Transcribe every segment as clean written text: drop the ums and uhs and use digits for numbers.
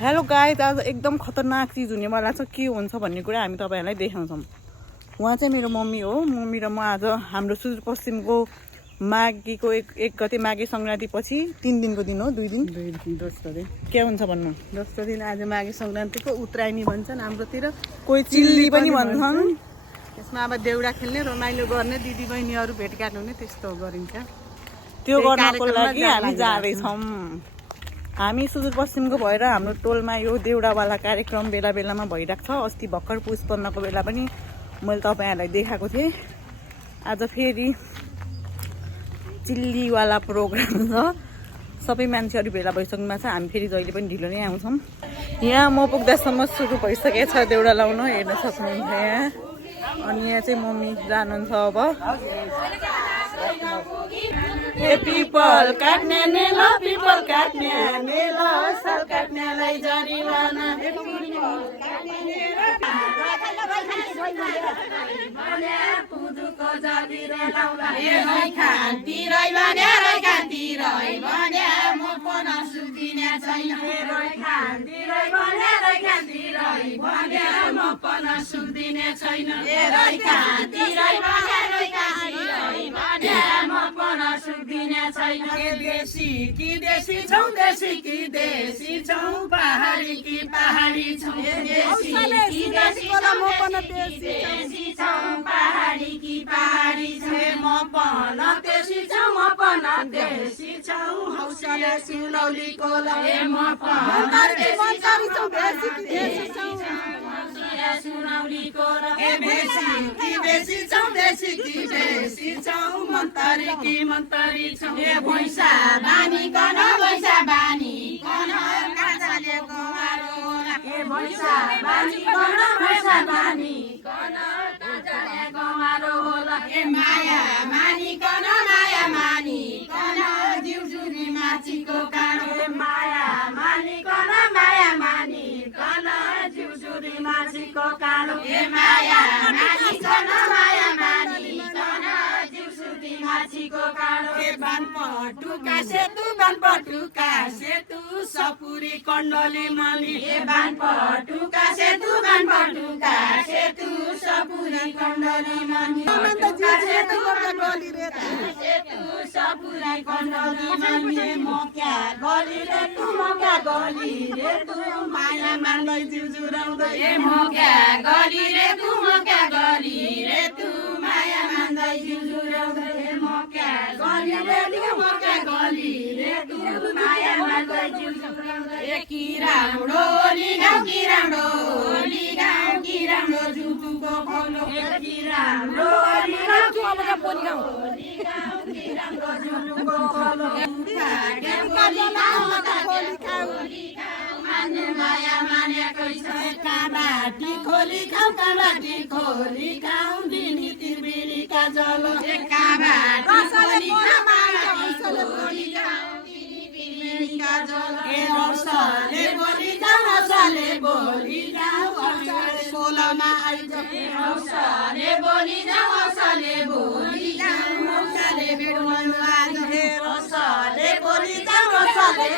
Hello guys, आज एकदम खतरनाक चिज हुनेवाला छ। के हुन्छ भन्ने कुरा हामी तपाईँहरूलाई देखाउँछौँ। उहाँ चाहिँ मेरो मम्मी हो। मम्मी र म आज हाम्रो सुदूरपश्चिमको माघीको एक गते माघे सङ्क्रान्ति पछि 3 दिनको दिन हो। 2 दिन दोस्रो दिन के हुन्छ भन्नु? दोस्रो दिन आज माघे सङ्क्रान्तिको उत्तरायणी भन्छन् हाम्रोतिर, कोही चिल्ली पनि भन्छन्। यसमा अब देउडा खेल्ने, रमाइलो गर्ने, दिदी बहिनीहरू भेटघाट हुने, त्यस्तो गरिन्छ। त्यो गर्नको लागि हामी जाँदैछौँ। हामी सुदूरपश्चिमको भएर हाम्रो टोलमा यो देउडावाला कार्यक्रम बेला बेलामा भइरहेको छ। अस्ति भर्खर पुस 15को बेला पनि मैले तपाईँहरूलाई देखाएको थिएँ। आज फेरि चिल्लीवाला प्रोग्राम छ। सबै मान्छेहरू भेला भइसक्नुमा छ। हामी फेरि जहिले पनि ढिलो नै आउँछौँ। यहाँ म पुग्दासम्म सुरु भइसकेको छ देउडा लाउन, हेर्न सक्नुहुन्छ यहाँ। अनि यहाँ चाहिँ मम्मी जानुहुन्छ अब। ए पिपल काट्ने ने ल, पिपल काट्ने ने ल, साल काट्नेलाई जरिवाना। देशी छौ, देशी कि देशी छौ, पहाडी कि पहाडी छौ, देशी छौ, पहाडी कि पहाडी छौ, म पन देशी छौ, म पन देशी छौ, हौसले सिलौलीको लगे म पन देशी छौ, देशी छौ, सुनौलीको लगे देशी छौ, देशी कि देशी छौ, मन्तरी कि मन्तरी छौ, ए भैँसा बानी कन, भैँसा बानी कन, काँचाले गोमारो होला, ए भैँसा बानी कन, भैँसा बानी कन, काँचाले गोमारो होला, ए माया मानी कन, माया मानी कन, जिउजुरी माछीको काँडो, ए माया मानी कन, माया मानी कन, जिउजुरी माछीको काँडो, ए माया मानी कन, माया मानी कन, जिउजुरी माछीको काँडो, ए बानपटुका सेतु सपुरी कण्डली मली, ए बानपटुका सेतु सपुरी कण्डली मली, सपुरी कण्डली मली, मक्या गली रे तु, मक्या गली रे तु, माया मान्दै जिउ जुराउँदै, ए मक्या गली रे तु, मक्या गली रे तु, माया मान्दै जिउ जुराउँदै, ए मक्या गली रे तु, मक्या गली रे तु, माया मान्दै जिउ जुराउँदै, ए किराउडो लिगाउँ, किराउडो जुटुको खोलो, ए किराउडो लिगाउँ, किराउडो जुटुको खोलो, माने माया मानेकै छ, काबाटी खोली खाऊ, दिनी तिर्बिलीका जल, ए काबाटी खोली खाऊ, दिनी तिर्बिलीका जल, ए औसले बोली जाऊ, सोलमा आइज, ए औसले बोली जाऊ, औसले बेडुनु आज, ए औसले बोली जाऊ, औसले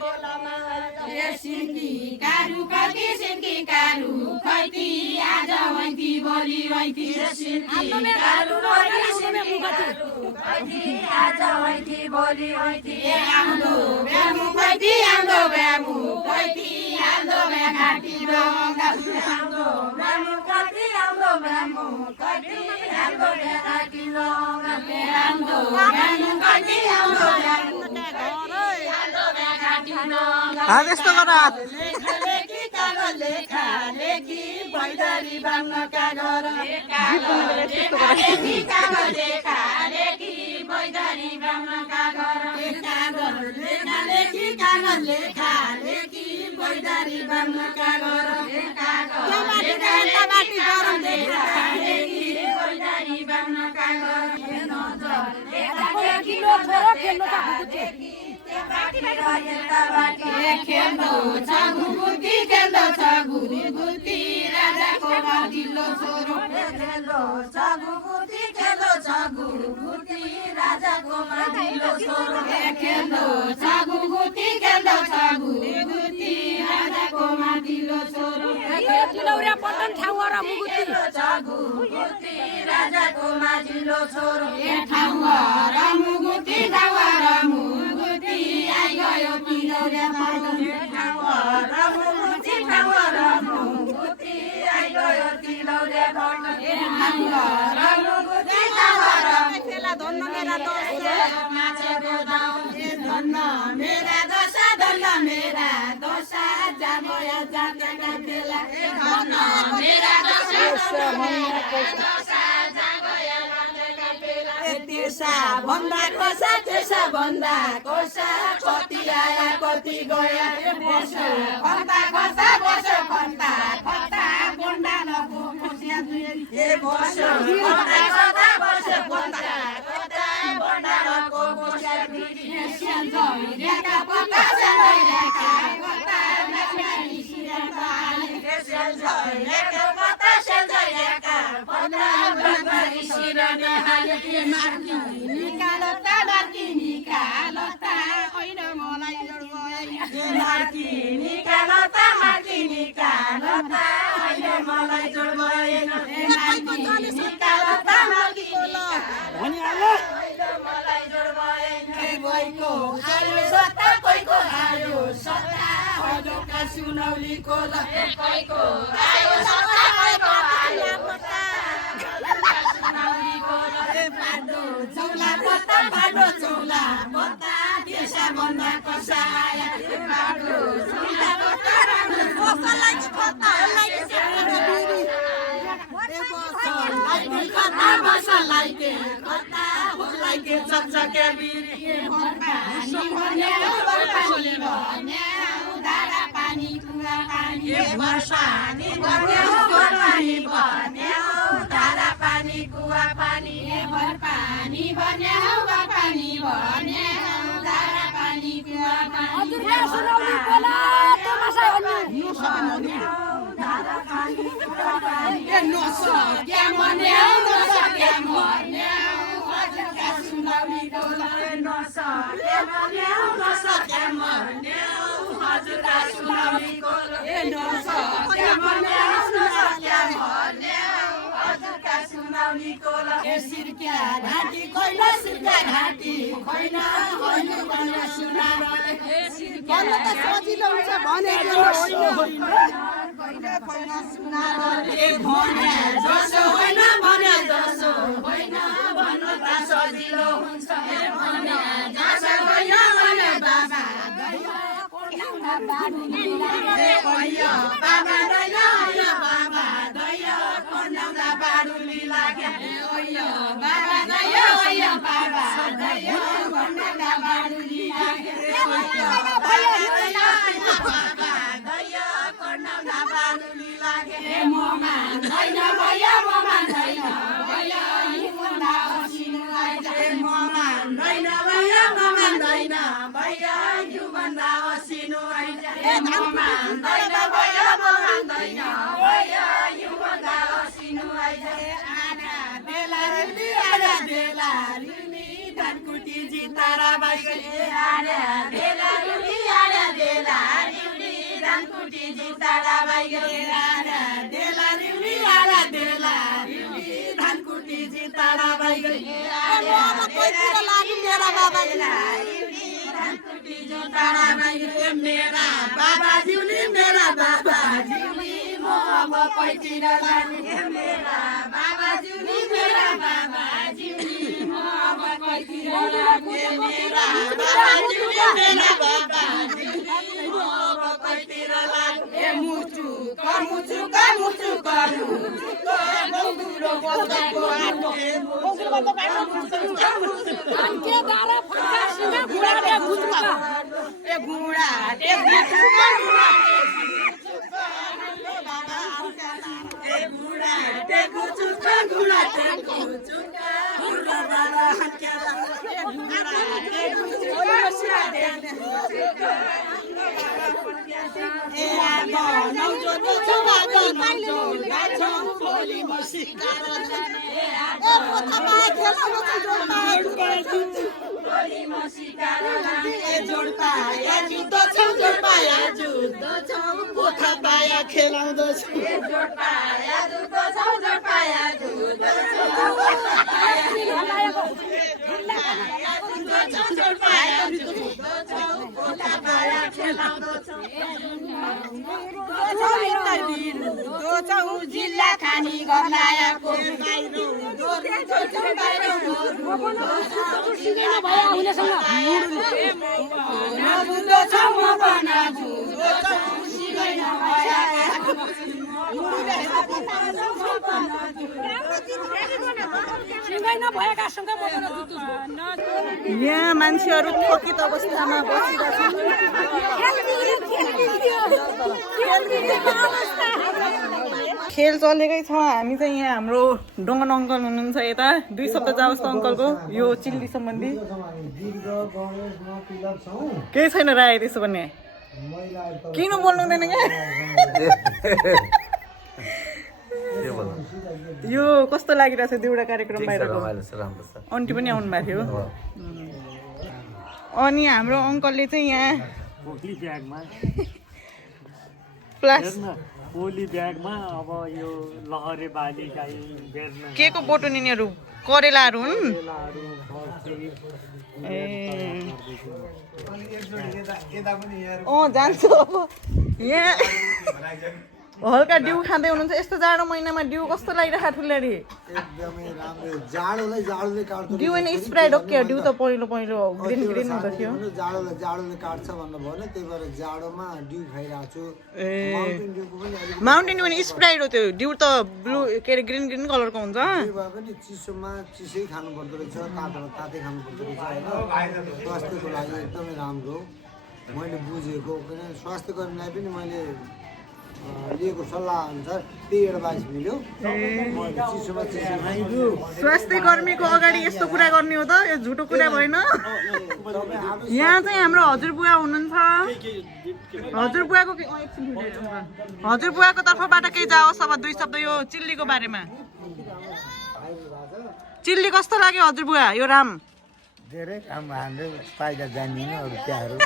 कोलमा आइज, ए सिन्की कारू खैती आज वैती बोली वैती, सिन्की कारू खैती आज वैती बोली वैती, ए आउँदो ब्यामु खैती आउँदो घाटी रङ्गा, आउँदो ब्यामु खैती आउँदो घाटी रङ्गा, आउँदो ब्यामु खैती आउँदो घाटी रङ्गा, त्यस्तो गर लेखी बैदारी बाङ्नका घर, लेखी बैदारी बाङ्नका घर, लेखी बैदारी बाङ्नका घर, बैदारी बाङ्नका घर, खेल्दो छ गुरुबुद्धी राजाको माथिल्लो छोरो, खेल्दो छ गुरुबुद्धी राजाको माथिल्लो छोरो, खेल्दो छ गुरुबुद्धी माझीको छोरो तिलौरा पटन ठाउँ र मुगुती गुगुती राजाको माझिलो छोरो ए ठाउँ र मुगुती ठाउँ र मुगुती आइगयो तिलौरा पटन ए ठाउँ र मुगुती ठाउँ र मुगुती आइगयो तिलौरा पटन ए ठाउँ र मुगुती ठाउँ र खेला धन्न मेरा दशा माछेको दाउ ए धन्न मेरा दशा धन्न मेरा दशा जामया जातका बेला ए धन्न मेरा दशा जामया जातका बेला ए तेर्सा भन्दा कोसा कति आया कति गया ए बसो भन्दा कोसा बसो भन्दा कता बन्दा नको कोसिया ए बसो भन्दा कता बसो भन्दा कता बन्दा नको कोसिया ए स्यान्जो रेका पता स्यान्जो रेका पता नानी सिराका ए स्यान्जो रेका पता स्यान्जो रेका पता नानी सिराका हाले ए मार्की निकालो ता होइन मलाई जोड्यो ए मार्की निकालो ता होइन मलाई जोड भएन ए मार्की निकालो ता मलाई जोड भएन ए गइको आयो सत्ता कोइको आयो सत्ता हजुरका सुनौलीको ल ए कोइको आयो सत्ता कोइको आयो सत्ता सुनौलीको ल ए पाडो चौला पत्ता देशा भन्दा कसा आया ए पाडो चौला पत्ता बसलाई के चकचके बिरी धारा पानी कुवा पानी वर्षानी धारा पानी कुवा पानी भर पानी भन्या पानी भन्या धारा पानी कुवा पानी धारा पानी कुवा पानी नसक्या मन्या हजुरका सुनौलीको नसक्या मन्या हजुरका सुनौलीको नसक्या मन्या हजुरका सुनौलीको ए सिर्क्या घाँटी खोइन सिर्क्या घाँटी खोइन होइन भनेर सुनार ए सिर्क्या सजिलो हुन्छ भनेको होइन सुनार ए भन्या जसो होइन भन्या जसो होइन भन्नु त सजिलो हुन्छ ए भन्या जसो होइन भने बाबा बाबा दैया कन्याउदा बाडुली लाग्या बाबा दैया बाबा दैया कन्याउदा बाडुली लाग्या बाबा दैया कन्याउदा बाडुली लाग्या ममा दैन भैया ममा दैन भैया हिउँदा असिनु आइजा ममा दैन भैया ममा दैन भैया हिउँदा असिनु आइजा ममा दैन भैया ममा दैन भैया हिउँदा असिनु आइजा आना बेला रुली धनकुटी जितारा बाइले आना बेला रुली धनकुटी जितारा बाइले आना बेला रुली धनकुटी जितारा बाइले मेरा बाबा धनकुटी जितारा बाइले मेरा बाबा जिउली म अब पैतिर लाने मेरा बाबा जिउली म अब पैतिर लाने मेरा बाबा जिउली म अब पैतिर लाने मुचु बौदुरो बौदाको आटो के दारा फटा सिना घुडा गुचुका ए घुडा जोड पाया खेलाउँदछु जिल्ला खानी गर्नाको यहाँ मान्छेहरू थकित अवस्थामा बसिरहेछन् खेल चलेकै छ हामी चाहिँ यहाँ हाम्रो डङ्गन अङ्कल हुनुहुन्छ यता 2 शब्द जाओस् त अङ्कलको यो चिल्ली सम्बन्धी केही छैन राय त्यसो भने किन बोल्नु हुँदैन क्या यो कस्तो लागिरहेछ देउडा कार्यक्रम बाहिरको आन्टी पनि आउनु भएको थियो अनि हाम्रो अङ्कलले चाहिँ यहाँ प्लास पोली ब्यागमा अब यो लहरे बाली गाई बेर्न के को बोटो निनीहरू करेलाहरू हुन् ए जान्छु अब यहाँ हल्का डिउ खाँदै हुनुहुन्छ यस्तो जाडो महिनामा डिउ कस्तो लागिरहेको ठुल्लारी एकदमै राम्रो जाडोले काट्छ डिउ अनि स्प्राइड हो के डिउ त पहिलो ग्रिन ग्रिन हुँदथ्यो जाडोले काट्छ भन्नु भयो नि त्यही भएर जाडोमा डिउ खाइरहेको छु ए माउन्टेन डिउको पनि अलिक माउन्टेन डिउ अनि स्प्राइड हो त्यो डिउ त ब्लू के अरे ग्रिन ग्रिन कलरको हुन्छ त्यही भए पनि चिसोमा चिसै खानु पर्दो रहेछ तातै खानु पर्दो रहेछ होइन स्वास्थ्यको लागि एकदमै राम्रो मैले बुझेको किनभने स्वास्थ्य कर्मीलाई पनि मैले लिएको सल्लाह अनुसार त्यही एडभाइस मिल्यो चिसोमा चिसो खाइदियो स्वास्थ्य कर्मीको अगाडि यस्तो कुरा गर्ने हो त यो झुटो कुरा भएन यहाँ चाहिँ हाम्रो हजुरबुवा हुनुहुन्छ हजुरबुवाको हजुरबुवाको तर्फबाट केही जाओस् अब 2 शब्द यो चिल्लीको बारेमा चिल्ली कस्तो लाग्यो हजुरबुवा यो राम धेरै काम हाम्रो पाइला जानिनु अरू क्याहरू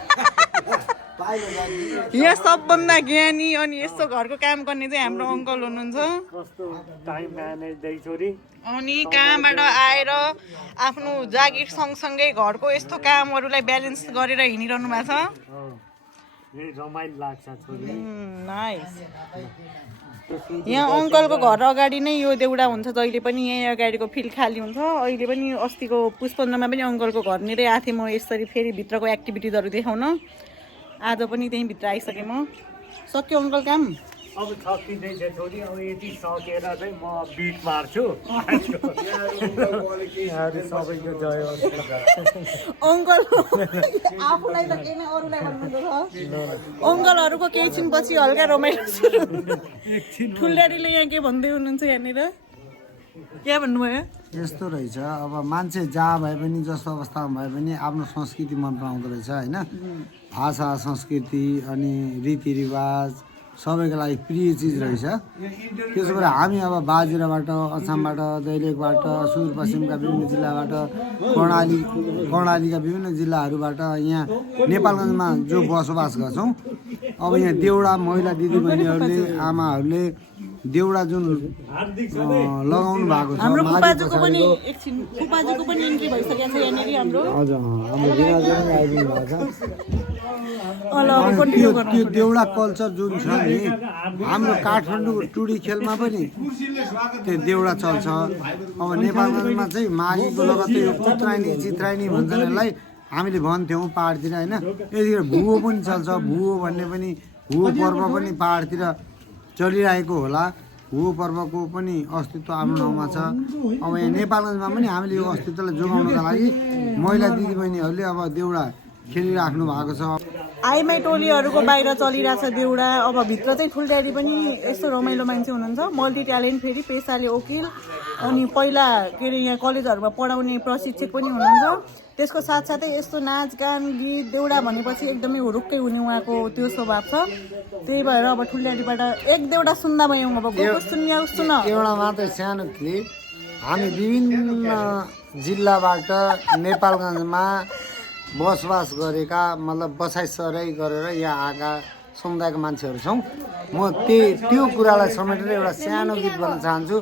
यहाँ सबभन्दा ज्ञानी अनि यस्तो घरको काम गर्ने चाहिँ हाम्रो अङ्कल हुनुहुन्छ कस्तो टाइम म्यानेज छोरी अनि कहाँबाट आएर आफ्नो जागिर सँगसँगै घरको यस्तो कामहरूलाई ब्यालेन्स गरेर हिँडिरहनु भएको छ रमाइलो लाग्छ छोरी नाइस यहाँ अङ्कलको घर अगाडि नै यो देउडा हुन्छ जहिले पनि यहीँ अगाडिको फिल्ड खाली हुन्छ अहिले पनि अस्तिको पुष्पन्नमा पनि अङ्कलको घरनिरै आएको थिएँ म यसरी फेरि भित्रको एक्टिभिटिजहरू देखाउन आज पनि त्यहीँ भित्र आइसकेँ म सक्यो अङ्कल काम अब सकिँदैछ छोरी अब यति सकेर चाहिँ म बिट मार्छु सबैको जय अङ्कल आफूलाई त केही नै अरूलाई भन्नुहुन्छ अङ्कलहरूको केही छिनपछि हल्का रमाइलो ठुल्डारीले यहाँ के भन्दै हुनुहुन्छ यहाँनिर के भन्नुभयो यस्तो रहेछ अब मान्छे जहाँ भए पनि जस्तो अवस्थामा भए पनि आफ्नो संस्कृति मन पराउँदो रहेछ होइन भाषा संस्कृति अनि रीतिरिवाज सबैको लागि प्रिय चिज रहेछ त्यसो भएर हामी अब बाजुराबाट असमबाट दैलेखबाट सुदूरपश्चिमका विभिन्न जिल्लाबाट कर्णालीका विभिन्न जिल्लाहरूबाट यहाँ नेपालगञ्जमा जो बसोबास गर्छौँ अब यहाँ देउडा महिला दिदीबहिनीहरूले आमाहरूले देउडा जुन लगाउनु भएको छ हाम्रो फुपाजुको पनि एकछिन फुपाजुको पनि एन्ट्री भइसकेको छ यहाँनिर हाम्रो हजुर हाम्रो दिनाजु पनि आइदिनु भएको छ त्यो देउडा कल्चर जुन छ नि हाम्रो काठमाडौँको टुडी खेलमा पनि त्यो देउडा चल्छ अब नेपालमा चाहिँ माघीको लगत्तै यो चित्राइनी भन्छन् यसलाई हामीले भन्थ्यौँ पाहाडतिर होइन यतिखेर भुवो पनि चल्छ भुवो भन्ने पनि भुवो पर्व पनि पाहाडतिर चलिरहेको होला भुवो पर्वको पनि अस्तित्व आफ्नो ठाउँमा छ अब यहाँ नेपालगञ्जमा पनि हामीले यो अस्तित्वलाई जोगाउनका लागि महिला दिदीबहिनीहरूले अब देउडा खेलिराख्नु भएको छ आइमाई टोलीहरूको बाहिर चलिरहेछ देउडा अब भित्र चाहिँ ठुल्ड्याडी पनि यस्तो रमाइलो मान्छे हुनुहुन्छ मल्टी ट्यालेन्ट फेरि पेसाले वकिल अनि पहिला के अरे यहाँ कलेजहरूमा पढाउने प्रशिक्षक पनि हुनुहुन्छ त्यसको साथसाथै यस्तो नाचगान गीत देउडा भनेपछि एकदमै हुरुक्कै हुने उहाँको त्यो स्वभाव छ त्यही भएर अब ठुल्ड्याडीबाट एक देउडा सुन्दा भयो अब गएको सुन एउटा मात्रै सानो क्लिप हामी विभिन्न जिल्लाबाट नेपालगञ्जमा बसोबास गरेका मतलब बसाइसराई गरेर यहाँ आएका समुदायका मान्छेहरू छौँ म त्यो कुरालाई समेटेर एउटा सानो गीत भन्न चाहन्छु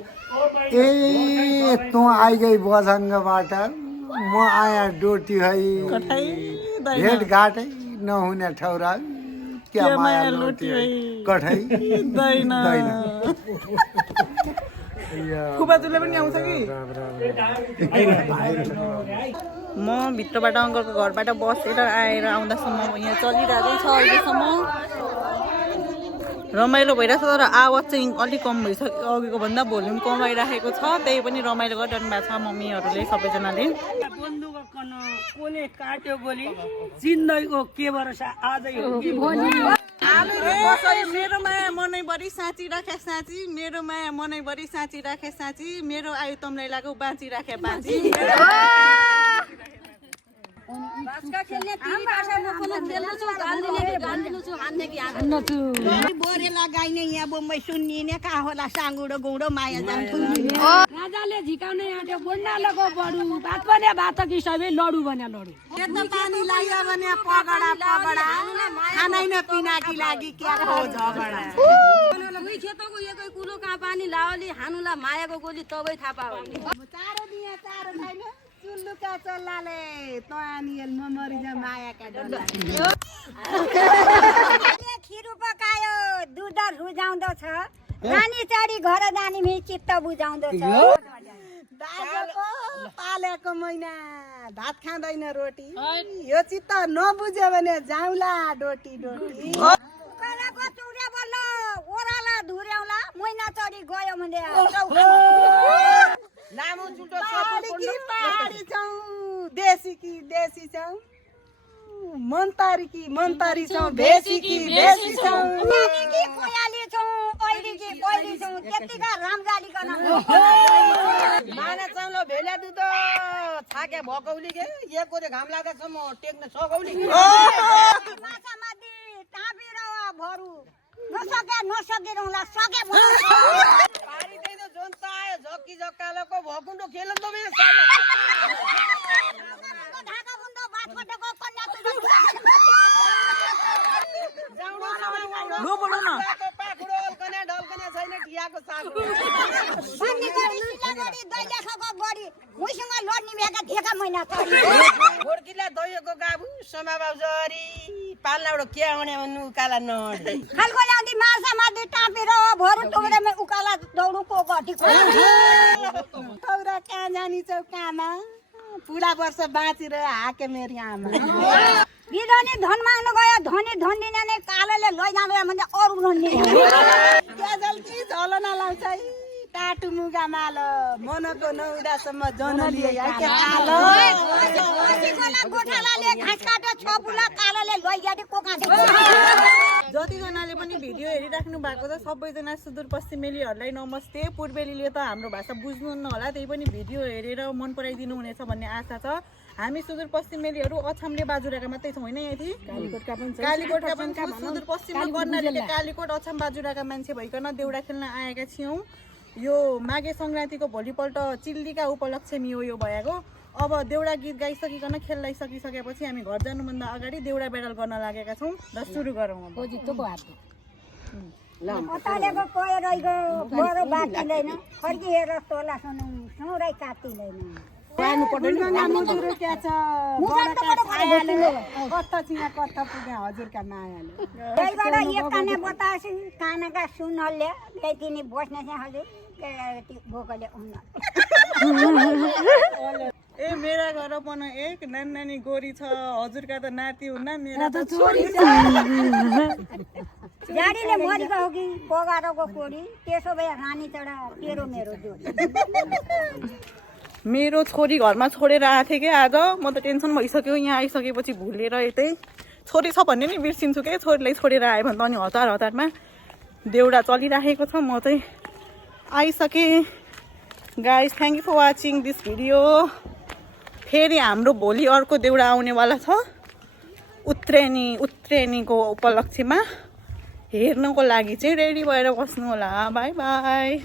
ए तँ आइगई बझङ्गबाट म आया डोटी है भेटघाटै नहुने ठौरा क्या माया लोटी है कठै दैन फुपाजुले पनि आउँछ कि म भित्रबाट अङ्कलको घरबाट बसेर आएर आउँदासम्म यहाँ चलिरहेकै छ अहिलेसम्म रमाइलो भइरहेछ तर आवाज चाहिँ अलिक कम भइसक्यो अघिको भन्दा भोल्युम कम भइराखेको छ त्यही पनि रमाइलो गरिरहनु भएको छ मम्मीहरूले सबैजनाले बन्दुक कन कोले काट्यो गोली जिन्दगीको के भरोसा आजै हो कि भोलि मेरो माया मनैभरि साँची राखे साँची मेरो माया मनैभरि साँची राखे साँची मेरो आयु तमलाई लागु बाँची राखे बाँची बोरे लगाइने यहाँ बम्बई सुन्निने कहाँ होला साँगुडो गुँडो माया जान्छु राजाले झिकाउने आँट्यो बोन्डालोको बडु भात भने भात कि सबै लडु भने लडु पानी लाग्यो भने पगडा पगडा खानै नपिनाकी लागि क्या हो झगडा दुई खेतको एकै कुलो कहाँ पानी लाओली हानुला मायाको गोली तबै थाहा पाओ चारो दिए चारो छैन चुल्लुका चल्लाले तयानियल ममरिजा मायाका डल्ला खिरु पकायो दुध रुझाउँदो छ रानी चढी घर जाने मे चित्त बुझाउँदो छ दाजुको पालेको महिना भात खाँदैन रोटी यो चित्त नबुझ्यो भने जाउँला डोटी डोटी कलाको चुरे बल्ल ओराला धुर्याउला महिना चढी गयो भने लामो चुटो पहाडी छौँ देशी कि देशी छौँ मनतारी कि मनतारी छौँ भेसी कि भेसी छौँ नानी कि कोयाली छौँ पहिली कि पहिली छौँ त्यतिका रामजालीकन माने चाउलो भेला दुध छाके भकौली के एकको घाम लागेको छ म टेक्न सकौली माछा मादी टाँपी र भरु नसकेरौँला सके पारिँदैन जोन्ता आयो झक्की झक्कालोको भकुन्डो खेल त मेरो ढाका बुन्द बाटको कन्या पाखुडो अल्कने ढल्कने छैन ठियाको साग गोर्खीलाई दहीको गाबु समाबाउ जरी पाल्नाबाट के आउने भन्नु उकाला नअडे खालको ल्याउँदी माछा मादी टाँपेर भरु टोक्रेमा उकाला दौडु को घटी औरा कहाँ जानी छौ कामा पुरा वर्ष बाँचेर हाके मेरो आमा बिधनी धन माग्नु गयो धनी धन दिने नै कालोले लैजानु भने अरू धनी ग्याजल कि झलना लाउँछ टाटु मुगा माल मनको नहुँदासम्म जनलिए के कालो गोठालाले घाँस काट्यो छपुला कालोले लैजाने को जतिजनाले पनि भिडियो हेरिराख्नु भएको छ सबैजना सुदूरपश्चिमेलीहरूलाई नमस्ते पूर्वेलीले त हाम्रो भाषा बुझ्नुहुन्न होला त्यही पनि भिडियो हेरेर मन पराइदिनु हुनेछ भन्ने आशा छ हामी सुदूरपश्चिमेलीहरू अछामले बाजुराका मात्रै छौँ होइन यति कालीकोटका पनि छौँ सुदूरपश्चिममा कर्णालीले कालीकोट अछाम बाजुराका मान्छे भइकन देउडा खेल्न आएका छौँ यो माघे सङ्क्रान्तिको भोलिपल्ट चिल्लीका उपलक्ष्मी हो यो भएको अब देउडा गीत गाइसकिकन खेलाइसकिसकेपछि हामी घर जानुभन्दा अगाडि देउडा बेडल गर्न लागेका छौँ र सुरु गरौँ अतालेको कोही रहिगयो बरो बाँचिँदैन फर्किएर तोला सुनौँ सौराइ काटिँदैन मजुरो क्या छ कता छिया कता पुगे हजुरका मायाले त्यहीबाट एक काने बतासी कानेका सुनले त्यति बस्ने चाहिँ हजुर भोकले ए मेरा घर पन एक नानी गोरी छ हजुरका त नाति हुन्न मेरा त छोरी छ जाडीले मरेको हो कि बगारोको कोडी त्यसो भए रानी चढा तेरो मेरो जोडी मेरो छोरी घरमा छोडेर आएको थिएँ कि आज म त टेन्सन भइसक्यो यहाँ आइसकेपछि भुलेर यतै छोरी छ भन्ने नि बिर्सिन्छु के छोरीलाई छोडेर आयो भने त अनि हतार हतारमा देउडा चलिराखेको छ म चाहिँ आइसकेँ guys thank you for watching this video फेरि हाम्रो भोलि अर्को देउडा आउनेवाला छ उत्रेनीको उपलक्ष्यमा हेर्नको लागि चाहिँ रेडी भएर बस्नु होला बाई बाई